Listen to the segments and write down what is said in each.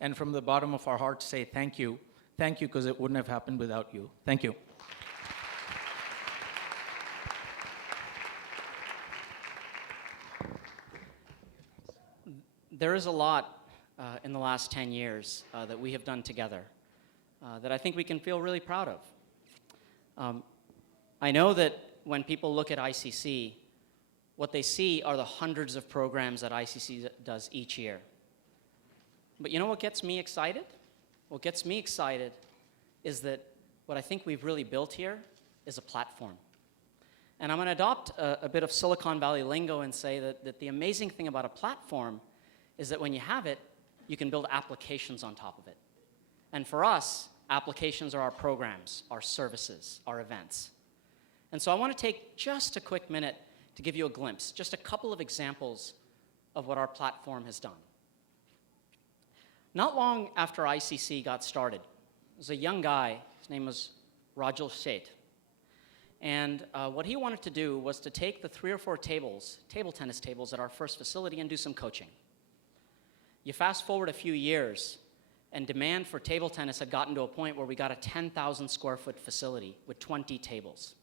and from the bottom of our hearts say thank you. Thank you, because it wouldn't have happened without you. Thank you. There is a lot in the last 10 years that we have done together that I think we can feel really proud of. I know that when people look at ICC, what they see are the hundreds of programs that ICC does each year. But you know what gets me excited? What gets me excited is that what I think we've really built here is a platform. And I'm going to adopt a bit of Silicon Valley lingo and say that the amazing thing about a platform is that when you have it, you can build applications on top of it. And for us, applications are our programs, our services, our events. And so I want to take just a quick minute to give you a glimpse, just a couple of examples of what our platform has done. Not long after ICC got started, there was a young guy, his name was Rajul Sheth. And what he wanted to do was to take the 3 or 4 table tennis tables at our first facility and do some coaching. You fast forward a few years, and demand for table tennis had gotten to a point where we got a 10,000 square foot facility with 20 tables.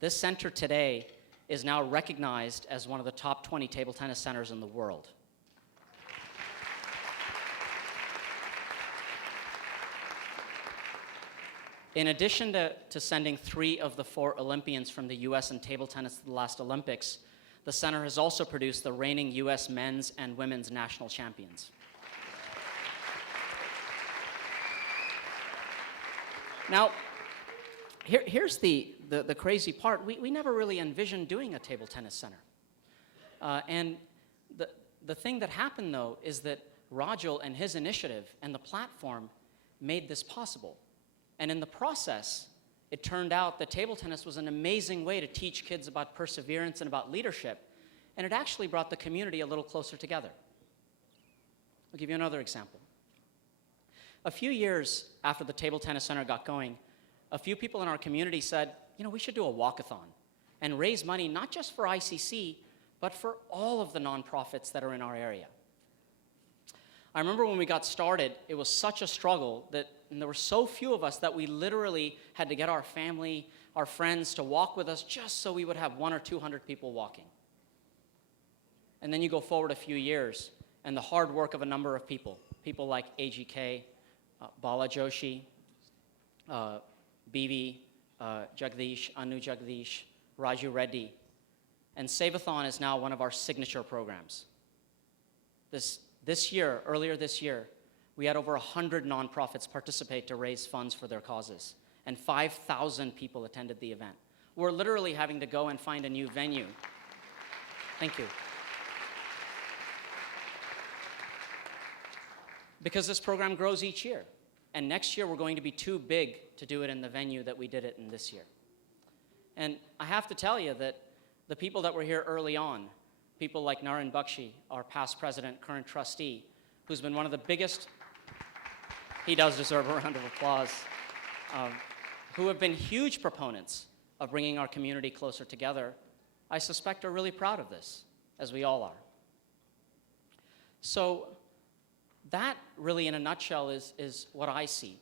This center today is now recognized as one of the top 20 table tennis centers in the world. In addition to sending 3 of the 4 Olympians from the US in table tennis to the last Olympics, the center has also produced the reigning US men's and women's national champions. Now, here's the crazy part. We never really envisioned doing a table tennis center. And the thing that happened, though, is that Rajul and his initiative and the platform made this possible. And in the process, it turned out that table tennis was an amazing way to teach kids about perseverance and about leadership, and it actually brought the community a little closer together. I'll give you another example. A few years after the Table Tennis Center got going, a few people in our community said, you know, we should do a walkathon and raise money not just for ICC, but for all of the nonprofits that are in our area. I remember when we got started, it was such a struggle that and there were so few of us that we literally had to get our family, our friends to walk with us just so we would have 100 or 200 people walking. And then you go forward a few years, and the hard work of a number of people like AGK, Bala Joshi, BV, Jagdish, Anu Jagdish, Raju Reddy, and Save-a-thon is now one of our signature programs. Earlier this year, we had over 100 nonprofits participate to raise funds for their causes, and 5,000 people attended the event. We're literally having to go and find a new venue. Thank you. Because this program grows each year, and next year we're going to be too big to do it in the venue that we did it in this year. And I have to tell you that the people that were here early on, people like Naren Bakshi, our past president, current trustee, who's been one of the biggest, he does deserve a round of applause, who have been huge proponents of bringing our community closer together, I suspect are really proud of this, as we all are. So that really, in a nutshell, is what I see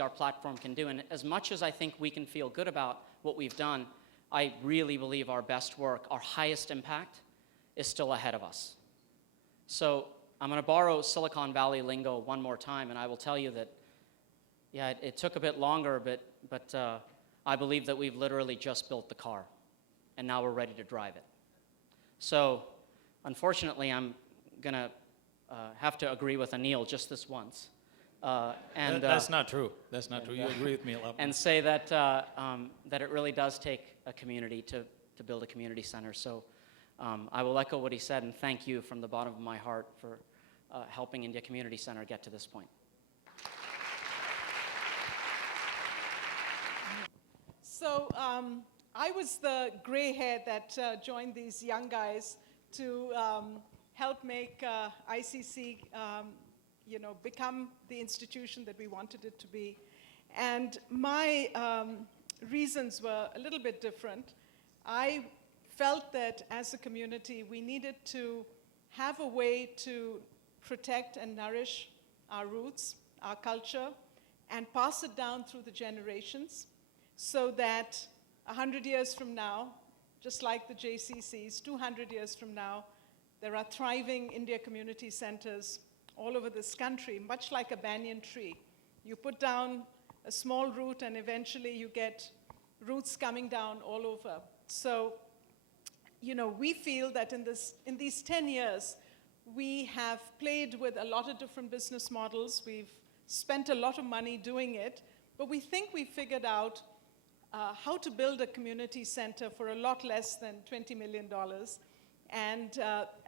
our platform can do. And as much as I think we can feel good about what we've done, I really believe our best work, our highest impact, is still ahead of us. So I'm going to borrow Silicon Valley lingo one more time, and I will tell you that, yeah, it took a bit longer, but I believe that we've literally just built the car, and now we're ready to drive it. So unfortunately, I'm going to have to agree with Anil just this once. That's not true. That's not true. You agree with me a lot. And say that, that it really does take a community to build a community center. So I will echo what he said and thank you from the bottom of my heart for helping India Community Center get to this point. So I was the gray hair that joined these young guys to help make ICC become the institution that we wanted it to be. And my reasons were a little bit different. I felt that as a community, we needed to have a way to protect and nourish our roots, our culture, and pass it down through the generations so that 100 years from now, just like the JCCs, 200 years from now, there are thriving India community centers all over this country, much like a banyan tree. You put down a small root and eventually you get roots coming down all over. So, you know, we feel that in these 10 years, we have played with a lot of different business models. We've spent a lot of money doing it, but we think we figured out how to build a community center for a lot less than $20 million. And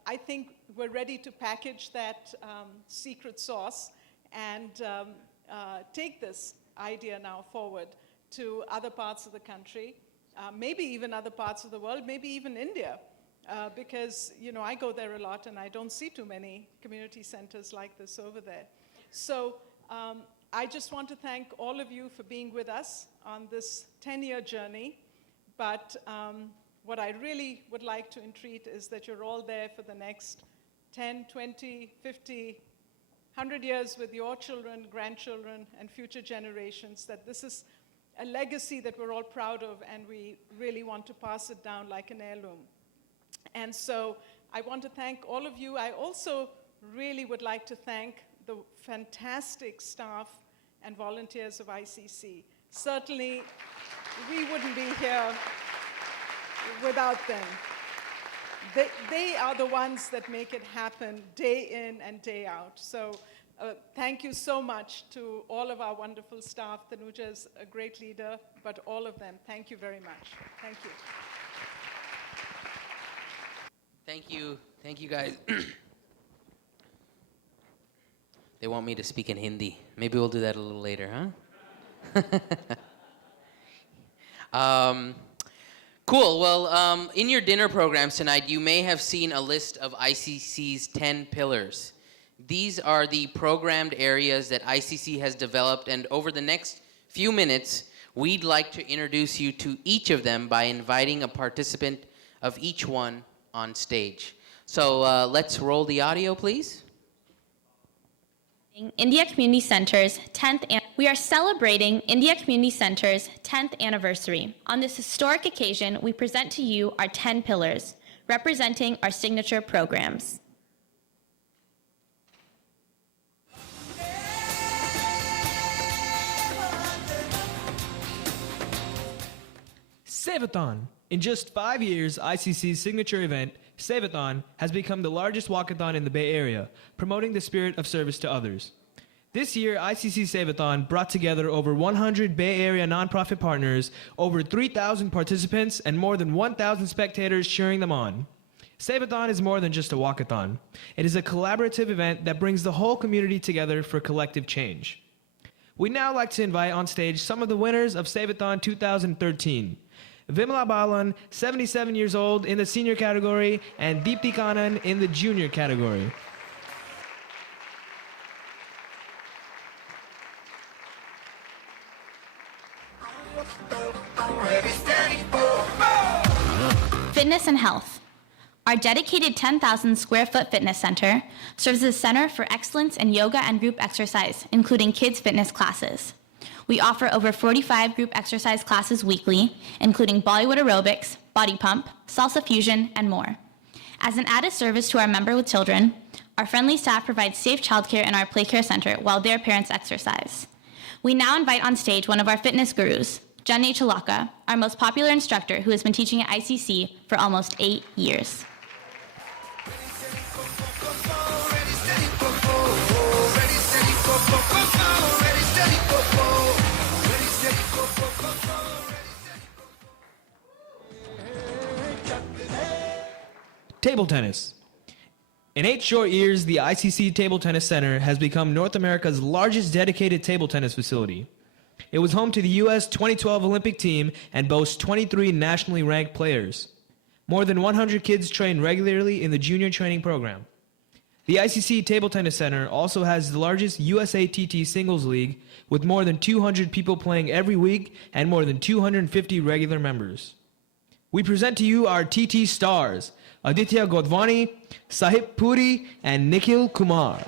I think we're ready to package that secret sauce and take this idea now forward to other parts of the country, maybe even other parts of the world, maybe even India. Because, you know, I go there a lot and I don't see too many community centers like this over there. So I just want to thank all of you for being with us on this 10-year journey. But what I really would like to entreat is that you're all there for the next 10, 20, 50, 100 years with your children, grandchildren, and future generations, that this is a legacy that we're all proud of and we really want to pass it down like an heirloom. And so I want to thank all of you. I also really would like to thank the fantastic staff and volunteers of ICC. Certainly, we wouldn't be here without them. They are the ones that make it happen day in and day out. So thank you so much to all of our wonderful staff. Tanuja is a great leader, but all of them, thank you very much. Thank you. Thank you guys. They want me to speak in Hindi. Maybe we'll do that a little later, huh? Cool, well, in your dinner programs tonight, you may have seen a list of ICC's 10 pillars. These are the programmed areas that ICC has developed, and over the next few minutes, we'd like to introduce you to each of them by inviting a participant of each one on stage. So let's roll the audio, please. India Community Center's 10th we are celebrating India Community Center's 10th anniversary. On this historic occasion, we present to you our 10 pillars, representing our signature programs. Save-a-thon. In just 5 years, ICC's signature event, Save-a-thon, has become the largest walkathon in the Bay Area, promoting the spirit of service to others. This year, ICC Save-a-thon brought together over 100 Bay Area nonprofit partners, over 3,000 participants, and more than 1,000 spectators cheering them on. Save-a-thon is more than just a walkathon. It is a collaborative event that brings the whole community together for collective change. We'd now like to invite on stage some of the winners of Save-a-thon 2013. Vimala Balan, 77 years old, in the senior category, and Deepthi Kanan in the junior category. Fitness and health. Our dedicated 10,000 square foot fitness center serves as a center for excellence in yoga and group exercise, including kids' fitness classes. We offer over 45 group exercise classes weekly, including Bollywood aerobics, body pump, salsa fusion, and more. As an added service to our member with children, our friendly staff provides safe childcare in our playcare center while their parents exercise. We now invite on stage one of our fitness gurus, Janne Chalaka, our most popular instructor who has been teaching at ICC for almost 8 years. Table tennis. In 8 short years, the ICC Table Tennis Center has become North America's largest dedicated table tennis facility. It was home to the U.S. 2012 Olympic team and boasts 23 nationally ranked players. More than 100 kids train regularly in the junior training program. The ICC Table Tennis Center also has the largest USATT singles league with more than 200 people playing every week and more than 250 regular members. We present to you our TT stars, Aditya Godvani, Sahib Puri, and Nikhil Kumar.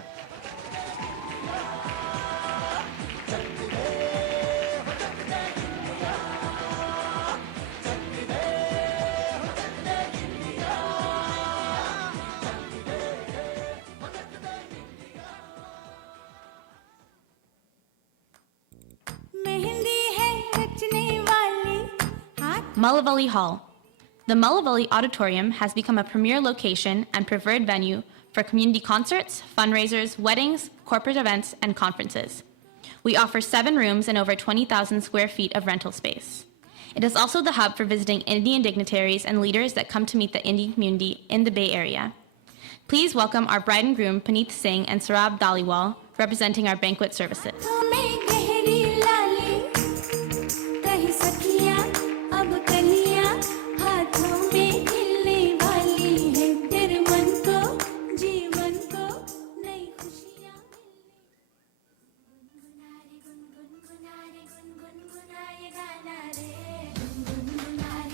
Mullavalli Hall. The Mullavalli Auditorium has become a premier location and preferred venue for community concerts, fundraisers, weddings, corporate events, and conferences. We offer 7 rooms and over 20,000 square feet of rental space. It is also the hub for visiting Indian dignitaries and leaders that come to meet the Indian community in the Bay Area. Please welcome our bride and groom, Paneet Singh and Sarab Dhaliwal, representing our banquet services.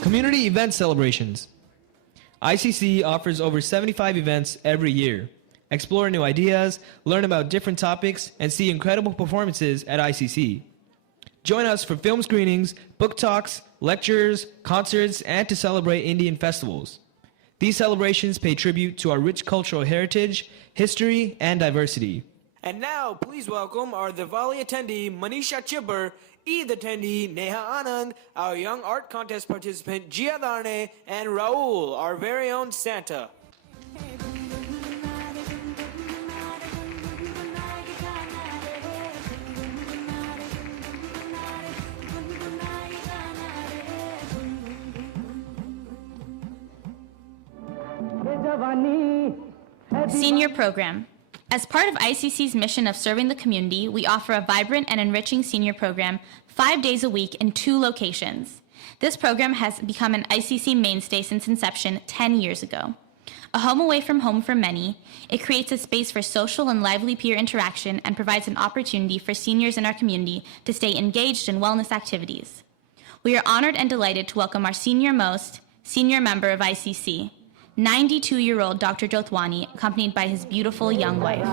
Community event celebrations. ICC offers over 75 events every year. Explore new ideas, learn about different topics, and see incredible performances at ICC. Join us for film screenings, book talks, lectures, concerts, and to celebrate Indian festivals. These celebrations pay tribute to our rich cultural heritage, history, and diversity. And now, please welcome our Diwali attendee, Manisha Chibber, Eid attendee, Neha Anand, our young art contest participant, Jia Darne, and Raul, our very own Santa. Senior Program. As part of ICC's mission of serving the community, we offer a vibrant and enriching senior program 5 days a week in 2 locations. This program has become an ICC mainstay since inception 10 years ago. A home away from home for many, it creates a space for social and lively peer interaction and provides an opportunity for seniors in our community to stay engaged in wellness activities. We are honored and delighted to welcome our senior-most senior member of ICC, 92-year-old Dr. Jotwani, accompanied by his beautiful young wife.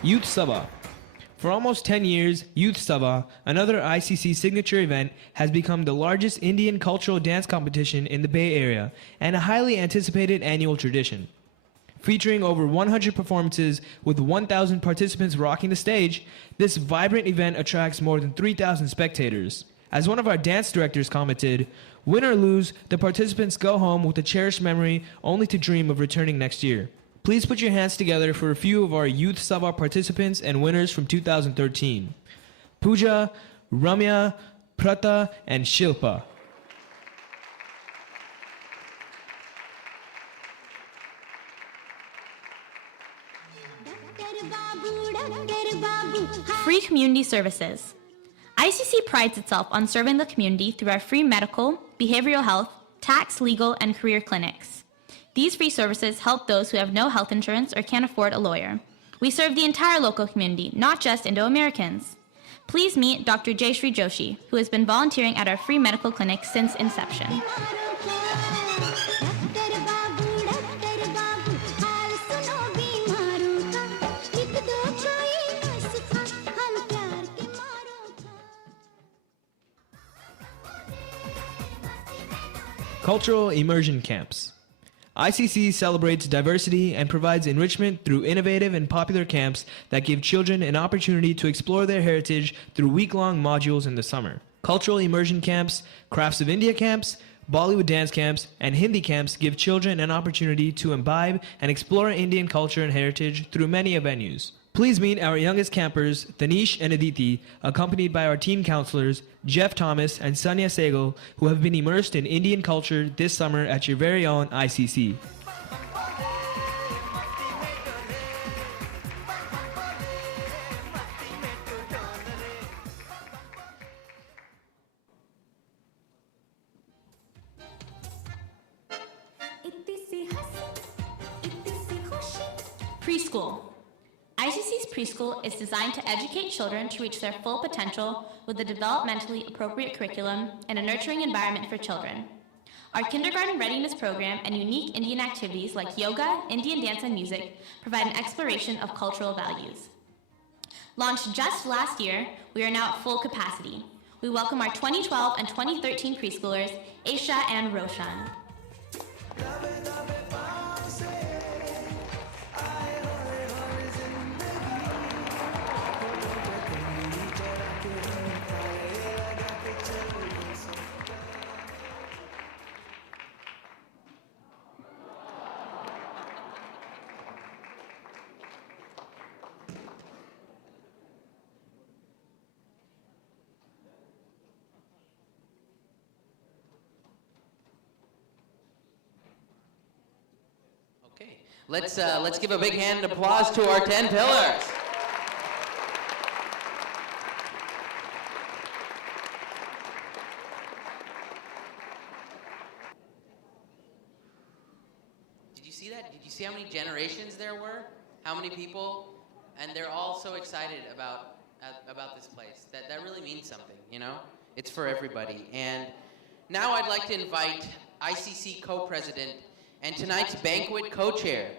Youth Sabha. For almost 10 years, Youth Sabha, another ICC signature event, has become the largest Indian cultural dance competition in the Bay Area and a highly anticipated annual tradition. Featuring over 100 performances with 1,000 participants rocking the stage, this vibrant event attracts more than 3,000 spectators. As one of our dance directors commented, win or lose, the participants go home with a cherished memory only to dream of returning next year. Please put your hands together for a few of our Youth Sabha participants and winners from 2013. Pooja, Ramya, Prata, and Shilpa. Free community services. ICC prides itself on serving the community through our free medical, behavioral health, tax, legal, and career clinics. These free services help those who have no health insurance or can't afford a lawyer. We serve the entire local community, not just Indo-Americans. Please meet Dr. Jayshree Joshi, who has been volunteering at our free medical clinic since inception. Cultural Immersion Camps. ICC celebrates diversity and provides enrichment through innovative and popular camps that give children an opportunity to explore their heritage through week-long modules in the summer. Cultural immersion camps, Crafts of India camps, Bollywood dance camps, and Hindi camps give children an opportunity to imbibe and explore Indian culture and heritage through many venues. Please meet our youngest campers, Danish and Aditi, accompanied by our team counselors, Jeff Thomas and Sanya Sehgal, who have been immersed in Indian culture this summer at your very own ICC. Preschool. ICC's preschool is designed to educate children to reach their full potential with a developmentally appropriate curriculum and a nurturing environment for children. Our kindergarten readiness program and unique Indian activities like yoga, Indian dance, and music provide an exploration of cultural values. Launched just last year, we are now at full capacity. We welcome our 2012 and 2013 preschoolers, Aisha and Roshan. Okay, let's give a big hand of applause to our 10 pillars. Did you see that? Did you see how many generations there were? How many people? And they're all so excited about this place. That really means something, you know? It's for everybody. And now I'd like to invite ICC co-president and tonight's Banquet co-chair,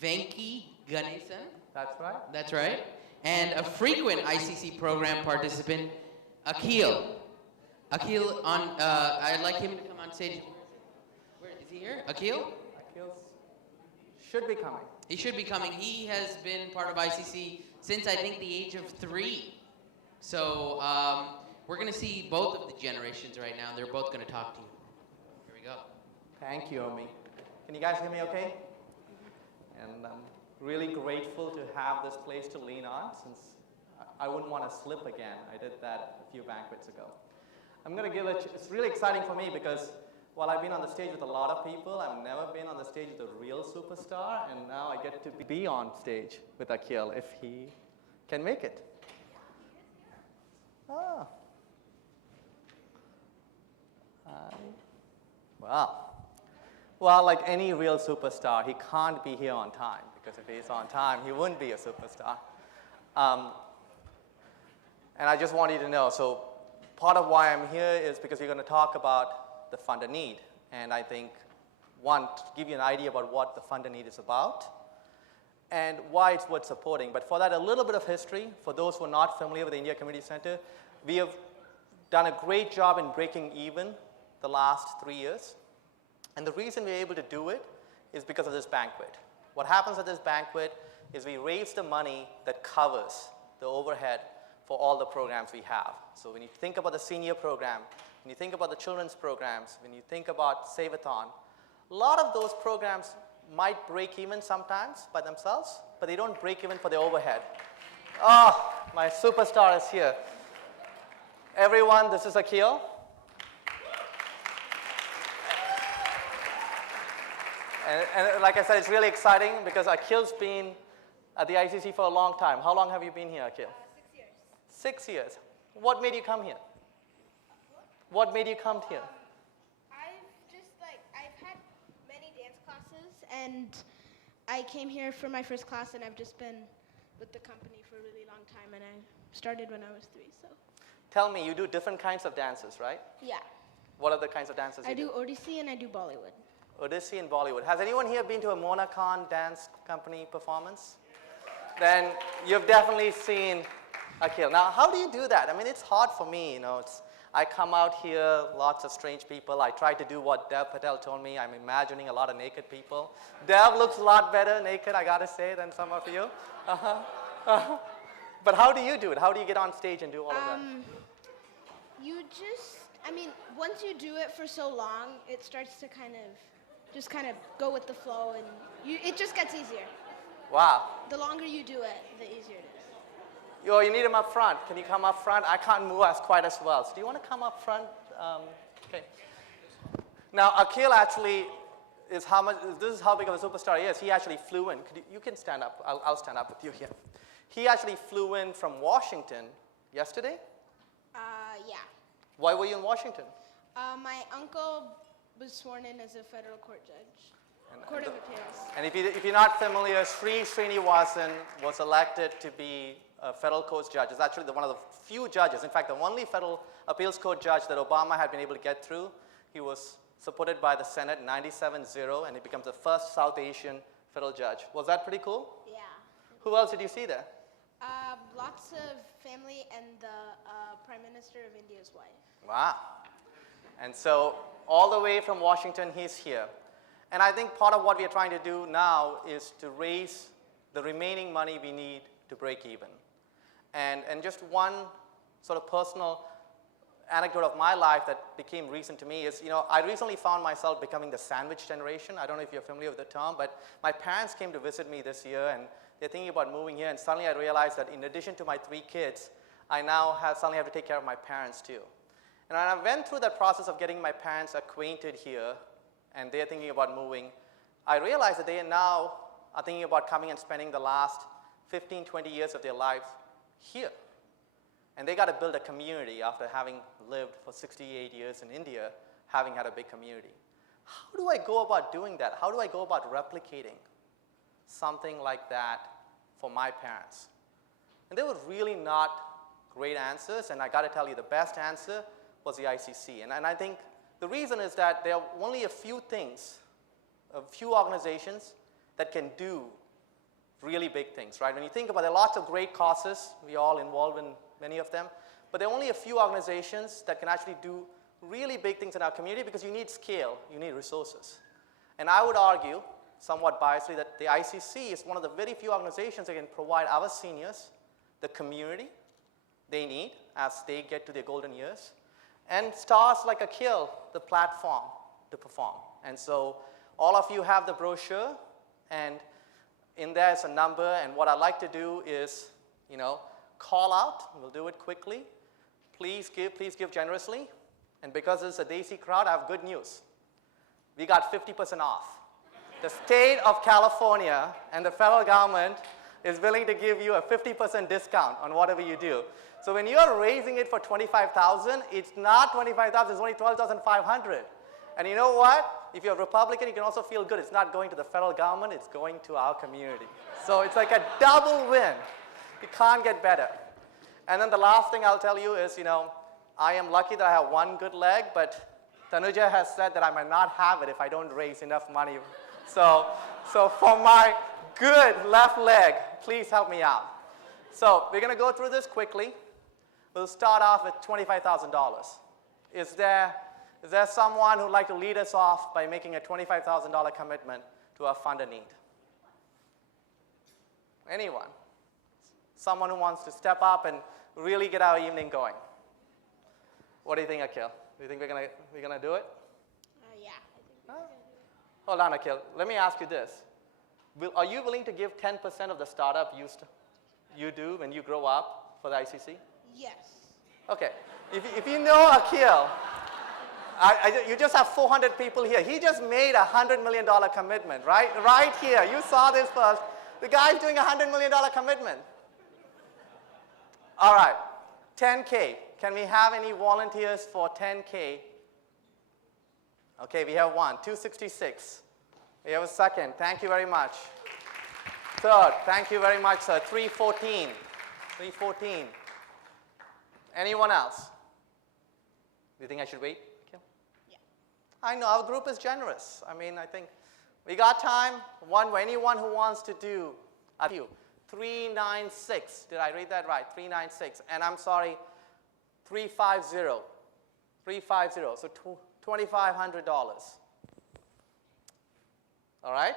Venki Ganesan. That's right. That's right. And a frequent ICC program participant, Akhil. Akhil, I'd like him to come on stage. Where is he here? Akhil? Akhil should be coming. He should be coming. He has been part of ICC since I think the age of 3. So we're going to see both of the generations right now. They're both going to talk to you. Here we go. Thank you, Omi. Can you guys hear me okay? And I'm really grateful to have this place to lean on, since I wouldn't want to slip again. I did that a few banquets ago. I'm going to give it's really exciting for me because while I've been on the stage with a lot of people, I've never been on the stage with a real superstar, and now I get to be on stage with Akhil if he can make it. Ah. Wow. Well, like any real superstar, he can't be here on time, because if he's on time, he wouldn't be a superstar. And I just want you to know, so part of why I'm here is because we're going to talk about the funder need. And I think, one, to give you an idea about what the funder need is about and why it's worth supporting. But for that, a little bit of history. For those who are not familiar with the India Community Center, we have done a great job in breaking even the last 3 years. And the reason we're able to do it is because of this banquet. What happens at this banquet is we raise the money that covers the overhead for all the programs we have. So when you think about the senior program, when you think about the children's programs, when you think about Save-a-thon, a lot of those programs might break even sometimes by themselves, but they don't break even for their overhead. Oh, my superstar is here. Everyone, this is Akhil. And like I said, it's really exciting because Akhil's been at the ICC for a long time. How long have you been here, Akhil? 6 years. 6 years. What made you come here? What made you come here? I've had many dance classes, and I came here for my first class, and I've just been with the company for a really long time, and I started when I was 3, so. Tell me, you do different kinds of dances, right? Yeah. What are the kinds of dances I you do Odissi and I do Bollywood. Odissi and Bollywood. Has anyone here been to a Mona Khan dance company performance? Then you've definitely seen Akhil. Now, how do you do that? I mean, it's hard for me, you know. I come out here, lots of strange people. I try to do what Dev Patel told me. I'm imagining a lot of naked people. Dev looks a lot better naked, I gotta say, than some of you. But how do you do it? How do you get on stage and do all of that? You once you do it for so long, it starts to kind of go with the flow, and it just gets easier. Wow. The longer you do it, the easier it is. Yo, you need him up front. Can you come up front? I can't move quite as well. So do you want to come up front? Okay. Now, Akhil actually is this is how big of a superstar he is. He actually flew in. You can stand up. I'll stand up with you here. He actually flew in from Washington yesterday. Yeah. Why were you in Washington? My uncle was sworn in as a federal court judge. Court of Appeals. And if you're not familiar, Sri Srinivasan was elected to be a federal court judge. It's actually one of the few judges, in fact, the only federal appeals court judge that Obama had been able to get through. He was supported by the Senate 97-0, and he becomes the first South Asian federal judge. Was that pretty cool? Yeah. Who else did you see there? Lots of family and the Prime Minister of India's wife. Wow. And so all the way from Washington, he's here. And I think part of what we are trying to do now is to raise the remaining money we need to break even. And just one sort of personal anecdote of my life that became recent to me is, I recently found myself becoming the sandwich generation. I don't know if you're familiar with the term, but my parents came to visit me this year, and they're thinking about moving here, and suddenly I realized that in addition to my 3 kids, I now suddenly have to take care of my parents too. And when I went through that process of getting my parents acquainted here, and they're thinking about moving, I realized that they now are thinking about coming and spending the last 15, 20 years of their lives here. And they got to build a community after having lived for 68 years in India, having had a big community. How do I go about doing that? How do I go about replicating something like that for my parents? And they were really not great answers, and I got to tell you, the best answer was the ICC. And I think the reason is that there are only a few things, a few organizations that can do really big things, right? When you think about it, there are lots of great causes. We're all involved in many of them. But there are only a few organizations that can actually do really big things in our community because you need scale, you need resources. And I would argue, somewhat biasedly, that the ICC is one of the very few organizations that can provide our seniors the community they need as they get to their golden years, and stars like Akhil, the platform to perform. And so all of you have the brochure, and in there is a number, and what I'd like to do is, call out. We'll do it quickly. Please give generously. And because it's a Desi crowd, I have good news. We got 50% off. The state of California and the federal government is willing to give you a 50% discount on whatever you do. So when you're raising it for $25,000, it's not $25,000, it's only $12,500. And you know what? If you're a Republican, you can also feel good. It's not going to the federal government, it's going to our community. So it's like a double win. You can't get better. And then the last thing I'll tell you is, I am lucky that I have one good leg, but Tanuja has said that I might not have it if I don't raise enough money. So for my good left leg, please help me out. So we're going to go through this quickly. We'll start off with $25,000. Is there someone who'd like to lead us off by making a $25,000 commitment to a fund in need? Anyone? Someone who wants to step up and really get our evening going? What do you think, Akhil? Do you think we're gonna do it? Yeah. I think Hold on, Akhil. Let me ask you this. Are you willing to give 10% of the startup you do when you grow up for the ICC? yes. Okay. If you know Akhil, you just have 400 people here. He just made a $100 million commitment, right? Right here. You saw this first. The guy's doing a $100 million commitment. All right. 10K. Can we have any volunteers for 10K? Okay, we have one. 266. We have a second. Thank you very much. Third. Thank you very much, sir. 314. 314. Anyone else? Do you think I should wait? Okay. Yeah. I know, our group is generous. I think we got time. Anyone who wants to do a few. 396. Did I read that right? 396. And I'm sorry, 350. 350. So $2,500. All right?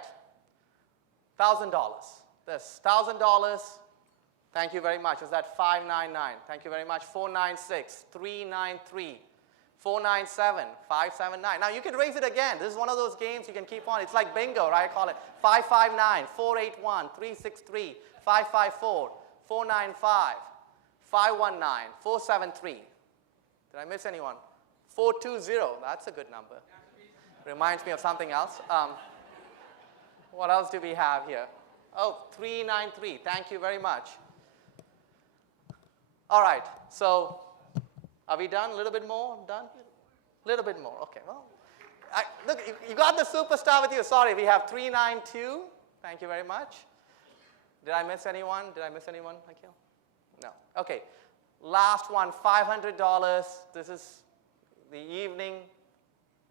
$1,000. This $1,000. Thank you very much. Is that 599? Thank you very much. 496, 393, 497, 579. Now you can raise it again. This is one of those games you can keep on. It's like bingo, right? I call it 559, 481, 363, 554, 495, 519, 473. Did I miss anyone? 420. That's a good number. Reminds me of something else. What else do we have here? Oh, 393. Thank you very much. All right. So are we done? A little bit more? Done? A little bit more. Okay. Well, look, you got the superstar with you. Sorry, we have 392. Thank you very much. Did I miss anyone? Did I miss anyone, Akhil? No. Okay. Last one, $500. This is the evening.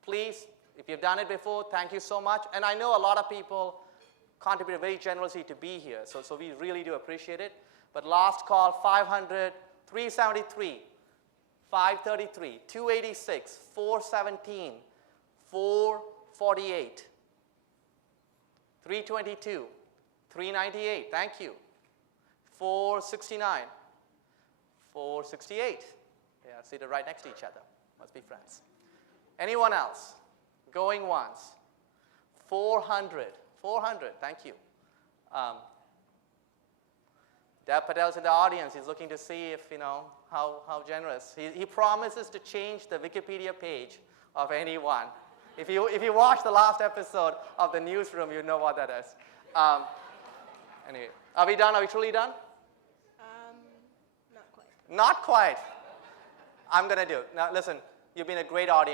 Please, if you've done it before, thank you so much. And I know a lot of people contributed very generously to be here, so we really do appreciate it. But last call, 500, 373, 533, 286, 417, 448, 322, 398, thank you, 469, 468. Yeah, seated right next to each other. Must be friends. Anyone else? Going once. 400. 400. Thank you. Deb Patel's in the audience. He's looking to see if, how generous. He promises to change the Wikipedia page of anyone. If you watch the last episode of the newsroom, you know what that is. Anyway, are we done? Are we truly done? Not quite. Not quite. I'm going to do. Now, listen, you've been a great audience.